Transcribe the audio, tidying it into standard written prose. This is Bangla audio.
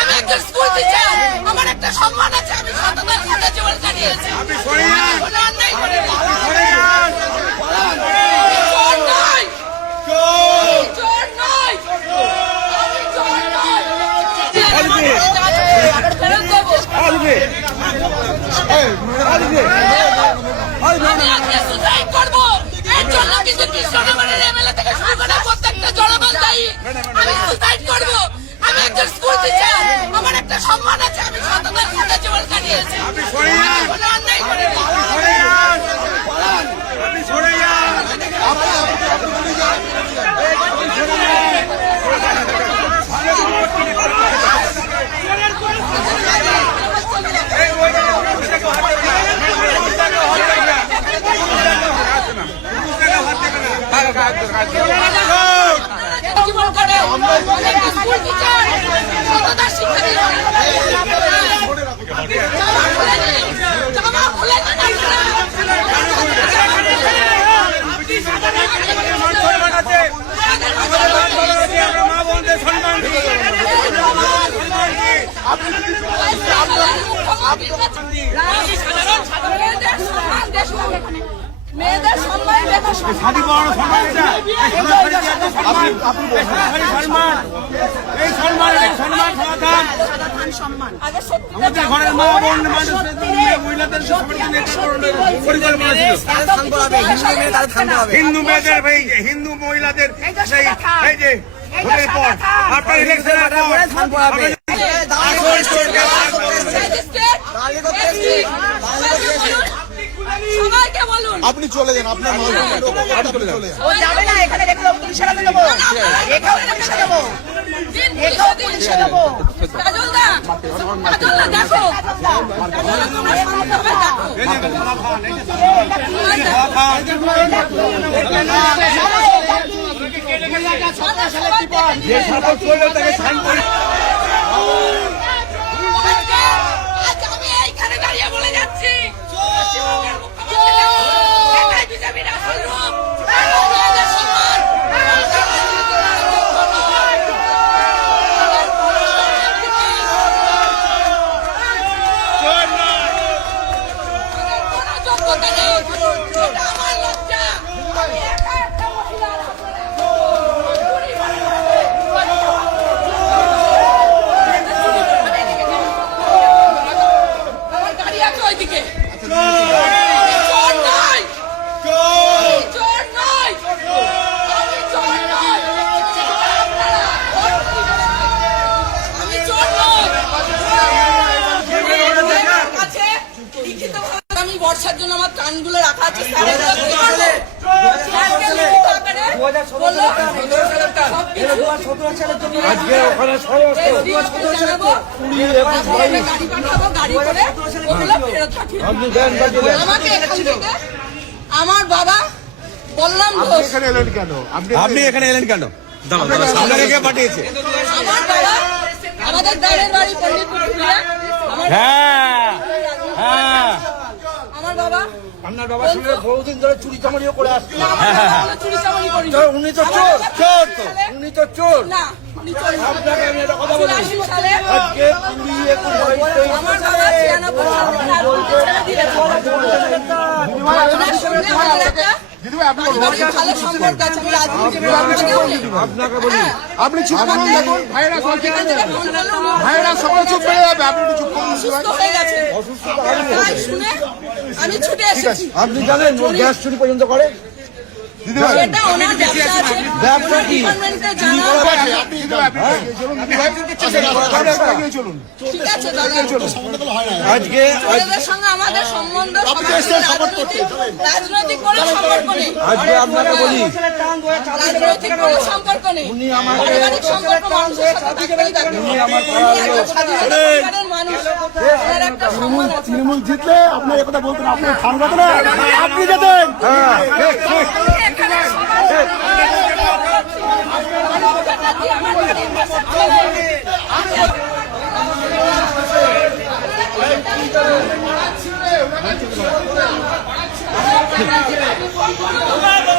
আমি একটা স্কুল টিচার, আমার একটা সম্মান আছে, আমি সততার সাথে জীবন কাটিয়েছি। আমি আজকে সুসাইড করবো, এর জন্য কিছু কৃষ্ণনগরের এমএলএ থেকে শুরু করে প্রত্যেকটা জনগণ দায়ী। আমি সুসাইড করবো, আমি একটা স্কুল টিচার, আমার একটা সম্মান আছে, আমি সততার সাথে জীবন কাটিয়েছি। কোনো অন্যায় করিনি। জীবন করে স্কুল টিচার, সততার শিক্ষা দিল। জামা খুলে দিন মেয়েদের সম্মান ঘরের মা বোন মহিলাদের হিন্দু মেয়েদের হিন্দু মহিলাদের এই যে ভোটের পর আপনার ইলেকশনের আপনি চলে যান, আপনার যাবে না, এখানে দেখলো পুলিশে দেবো, দেবো, পুলিশে দেবো। আমি এইখানে দাঁড়িয়ে বলে যাচ্ছি বর্ষার জন্য আমার কানগুলো রাখা আছে। আমার বাবা বললাম আপনি এখানে এলেন কেন? পাঠিয়েছে আমার বাবা আমাদের দাঁড়ের বাড়ি পণ্ডিতপুর। আমার বাবা আপনার বাবার সঙ্গে বহুদিন ধরে চুরি চামারিও করে আসছে। চুরি চামারি করি। উনি তো চোর, চোর তো উনি তো চোর। না, উনি চোর না। আপনাকে আমি একটা কথা বলি, আজকে 20 আমার বাবা 96 সালে ছেড়ে আপনাকে বলি, আপনি চুপ করুন, দেখুন ভাইয়েরা সকলে চুপ করে যাবে, আপনি চুপ করুন। আমি ছুটে এসেছি। আপনি জানেন গ্যাস চুরি পর্যন্ত করে? আজকে আমাদের সম্বন্ধ রাজনৈতিক কোনো সম্পর্ক নেই। আজকে আপনাকে বলি, রাজনৈতিক কোনো সম্পর্ক নেই, পারিবারিক সম্পর্ক মানুষের সাথে থাকতেই থাকে। মানুষ একটা সম্মান আছে। তৃণমূল জিতলে আপনার কথা বলতেন, আপনি ঠান্ডা না আপনি যেতেন। হ্যাঁ আমি ফোন করবো।